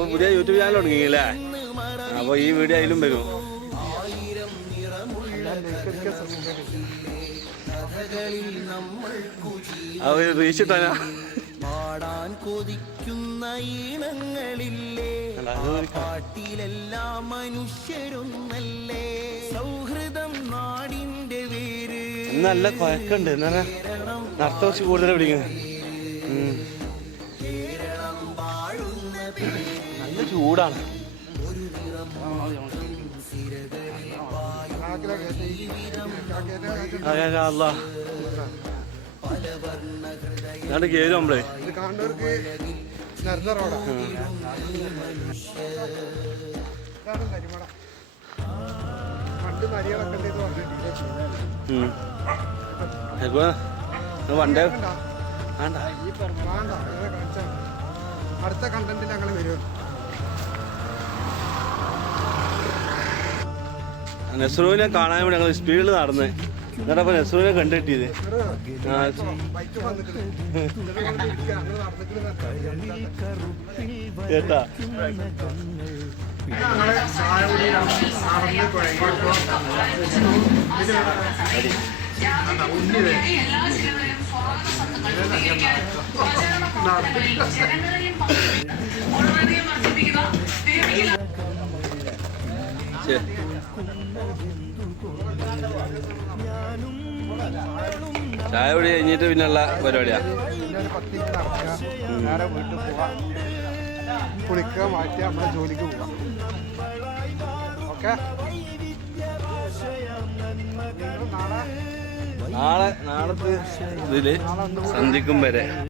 ഇപ്പൊ പുതിയ YouTube channel തുടങ്ങിയില്ലേ? അപ്പൊ ഈ വീഡിയോ അതിലും വരും. റീച്ചിട്ടാ പാടാൻ കൊതിക്കുന്ന ഈണങ്ങളില്ലേ, പാട്ടിലെല്ലാം മനുഷ്യരൊന്നല്ലേ, സൗഹൃദം നാടിന്റെ പേര്. നല്ല കൊഴക്കുണ്ട്, നർത്ത കുറച്ച് കൂടുതൽ പിടിക്കുന്നത്. നല്ല ചൂടാണ്. ഞാൻ കേറി നമ്മളെ വണ്ടേ അടുത്ത കണ്ടന്റിൽ ഞങ്ങൾ വരും. നെസ്രുവിനെ കാണാൻ വേണ്ടി ഞങ്ങൾ സ്പീഡിൽ നടന്ന് എന്നിട്ടപ്പോ നെസ്രുവിനെ കണ്ടെത്തിയത്. കേട്ടാ ചായ കുടി കഴിഞ്ഞിട്ട് പിന്നെയുള്ള പരിപാടിയാ. നേരെ വീട്ടിൽ പോവാം, കുളിക്കുക, മാറ്റുക, നമ്മുടെ ജോലിക്ക് പോവാം. ഓക്കെ, നാളത്തെ ഇതില് സന്ധിക്കും വരെ